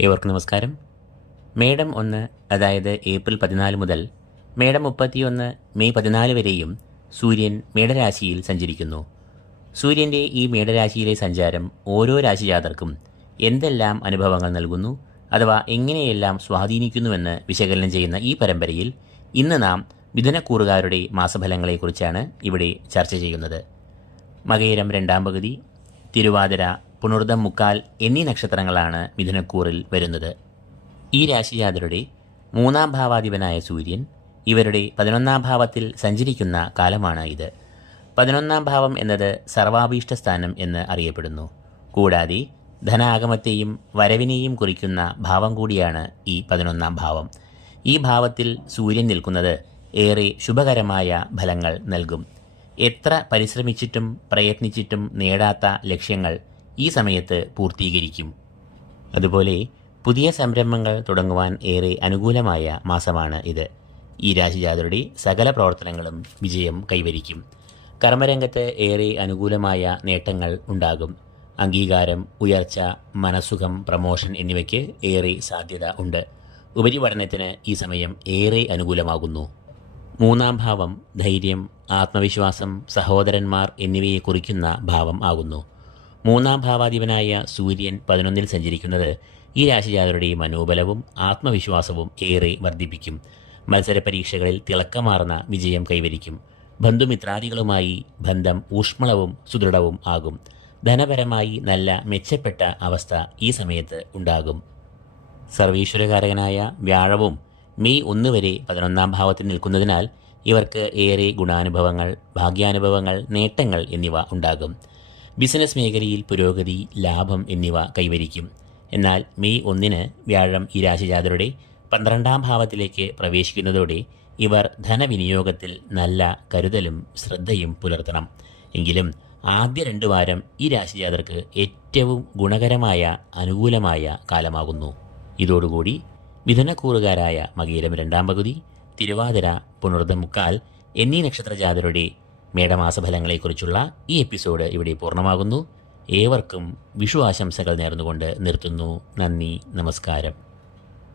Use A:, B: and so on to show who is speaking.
A: ഏവർക്കും നമസ്കാരം. മേഡം ഒന്ന് അതായത് ഏപ്രിൽ പതിനാല് മുതൽ മേഡം മുപ്പത്തിയൊന്ന് മെയ് പതിനാല് വരെയും സൂര്യൻ മേടരാശിയിൽ സഞ്ചരിക്കുന്നു. സൂര്യന്റെ ഈ മേടരാശിയിലെ സഞ്ചാരം ഓരോ രാശിജാതർക്കും എന്തെല്ലാം അനുഭവങ്ങൾ നൽകുന്നു അഥവാ എങ്ങനെയെല്ലാം സ്വാധീനിക്കുന്നുവെന്ന് വിശകലനം ചെയ്യുന്ന ഈ പരമ്പരയിൽ ഇന്ന് നാം മിഥുനക്കൂറുകാരുടെ മാസഫലങ്ങളെക്കുറിച്ചാണ് ഇവിടെ ചർച്ച ചെയ്യുന്നത്. മകയിരം രണ്ടാം പകുതി തിരുവാതിര പുണർദം മുക്കാൽ എന്നീ നക്ഷത്രങ്ങളാണ് മിഥുനക്കൂറിൽ വരുന്നത്. ഈ രാശിജാതരുടെ മൂന്നാം ഭാവാധിപനായ സൂര്യൻ ഇവരുടെ പതിനൊന്നാം ഭാവത്തിൽ സഞ്ചരിക്കുന്ന കാലമാണ് ഇത്. പതിനൊന്നാം ഭാവം എന്നത് സർവാഭീഷ്ട സ്ഥാനം എന്ന് അറിയപ്പെടുന്നു. കൂടാതെ ധനാഗമത്തെയും വരവിനെയും കുറിക്കുന്ന ഭാവം കൂടിയാണ് ഈ പതിനൊന്നാം ഭാവം. ഈ ഭാവത്തിൽ സൂര്യൻ നിൽക്കുന്നത് ഏറെ ശുഭകരമായ ഫലങ്ങൾ നൽകും. എത്ര പരിശ്രമിച്ചിട്ടും പ്രയത്നിച്ചിട്ടും നേടാത്ത ലക്ഷ്യങ്ങൾ ഈ സമയത്ത് പൂർത്തീകരിക്കും. അതുപോലെ പുതിയ സംരംഭങ്ങൾ തുടങ്ങുവാൻ ഏറെ അനുകൂലമായ മാസമാണ് ഇത്. ഈ രാശിജാതരുടെ സകല പ്രവർത്തനങ്ങളും വിജയം കൈവരിക്കും. കർമ്മരംഗത്ത് ഏറെ അനുകൂലമായ നേട്ടങ്ങൾ ഉണ്ടാകും. അംഗീകാരം ഉയർച്ച മനസുഖം പ്രമോഷൻ എന്നിവയ്ക്ക് ഏറെ സാധ്യത ഉണ്ട്. ഉപരിപഠനത്തിന് ഈ സമയം ഏറെ അനുകൂലമാകുന്നു. മൂന്നാം ഭാവം ധൈര്യം ആത്മവിശ്വാസം സഹോദരന്മാർ എന്നിവയെ കുറിക്കുന്ന ഭാവം ആകുന്നു. മൂന്നാം ഭാവാധിപനായ സൂര്യൻ പതിനൊന്നിൽ സഞ്ചരിക്കുന്നത് ഈ രാശിജാതരുടെ മനോബലവും ആത്മവിശ്വാസവും ഏറെ വർദ്ധിപ്പിക്കും. മത്സര പരീക്ഷകളിൽ തിളക്കമാർന്ന വിജയം കൈവരിക്കും. ബന്ധുമിത്രാദികളുമായി ബന്ധം ഊഷ്മളവും സുദൃഢവും ആകും. ധനപരമായി നല്ല മെച്ചപ്പെട്ട അവസ്ഥ ഈ സമയത്ത് ഉണ്ടാകും. സർവീശ്വരകാരകനായ വ്യാഴവും മെയ് ഒന്ന് വരെ പതിനൊന്നാം ഭാവത്തിൽ നിൽക്കുന്നതിനാൽ ഇവർക്ക് ഏറെ ഗുണാനുഭവങ്ങൾ ഭാഗ്യാനുഭവങ്ങൾ നേട്ടങ്ങൾ എന്നിവ ഉണ്ടാകും. ബിസിനസ് മേഖലയിൽ പുരോഗതി ലാഭം എന്നിവ കൈവരിക്കും. എന്നാൽ മെയ് ഒന്നിന് വ്യാഴം ഈ രാശിജാതരുടെ പന്ത്രണ്ടാം ഭാവത്തിലേക്ക് പ്രവേശിക്കുന്നതോടെ ഇവർ ധനവിനിയോഗത്തിൽ നല്ല കരുതലും ശ്രദ്ധയും പുലർത്തണം. എങ്കിലും ആദ്യ രണ്ടു വാരം ഈ രാശിജാതർക്ക് ഏറ്റവും ഗുണകരമായ അനുകൂലമായ കാലമാകുന്നു. ഇതോടുകൂടി മിഥുനക്കൂറുകാരായ മകീരം രണ്ടാം പകുതി തിരുവാതിര പുണർദം മുക്കാൽ എന്നീ നക്ഷത്രജാതരുടെ മേടമാസഫലങ്ങളെക്കുറിച്ചുള്ള ഈ എപ്പിസോഡ് ഇവിടെ പൂർണമാകുന്നു. ഏവർക്കും വിഷു ആശംസകൾ നേർന്നുകൊണ്ട് നിർത്തുന്നു. നന്ദി നമസ്കാരം.